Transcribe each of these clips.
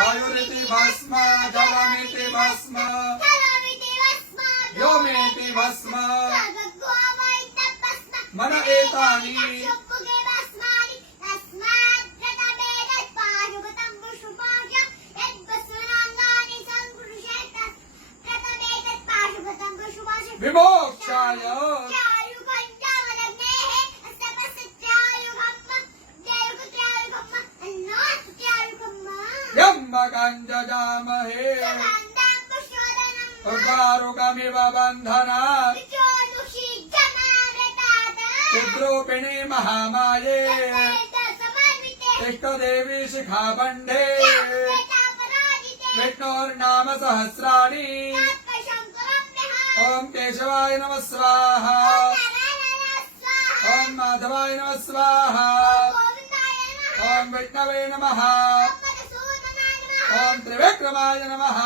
वायुरिति भस्म जलमिति भस्म व्योमेति भस्म मन एतानि विमोक्षाय यम्बकञ्जजामहे उर्वारुकमिव बन्धनात् चिद्रूपिणी महामाये इष्टदेवी शिखाबन्धे विष्णोर्नाम सहस्राणि ओम केशवाय नमः स्वाहा ओम माधवाय नमः स्वाहा ओम विष्णवे नमः ओम त्रिविक्रमाय नमः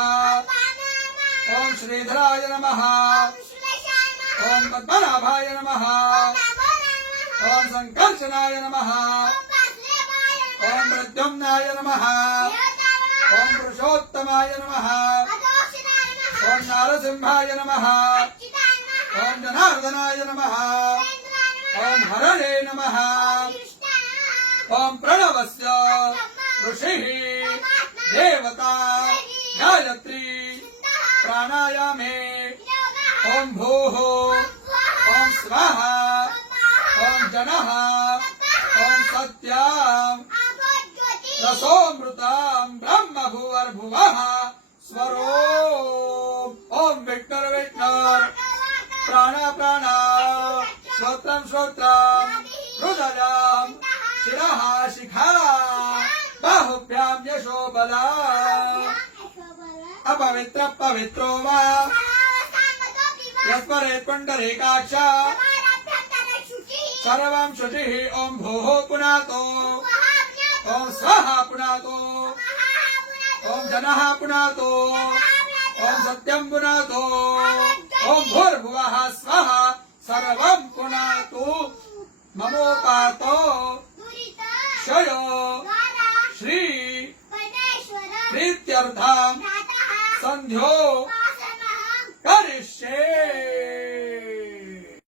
ओम श्रीधराय नमः ओम पद्मनाभाय नमः ओम संकर्षणाय नमः ओम प्रद्युम्नाय नमः ओम पुरुषोत्तमाय नमः ओम नारसिंहाय नमः ओम जनार्दनाय नमः ओम हरणे नमः ओम प्रणवस्य ऋषिः देवता गायत्री प्राणायामे ओम भूः ओम स्वाहा ओम जनः ओम सत्याम् रसोमृताम् ब्रह्म भुवर्भुवः स्वरो ओम विष्णुर विष्णुर प्राण प्राण श्रोत्रम श्रोत्रम हृदयम शिरः शिखा बाहुभ्यां यशो बला अपवित्र पवित्रो वा यस्मरे पुण्डरीकाक्ष सर्वं शुचिः ओम भूः पुनातो ओम स्वाहा पुनातो ओम जनः पुनातो ओम सत्यं पुनातो ओम भूर्भुवः स्वः सर्वं पुनातु ममोपातो क्षयो श्री प्रीत्यर्थं संध्यो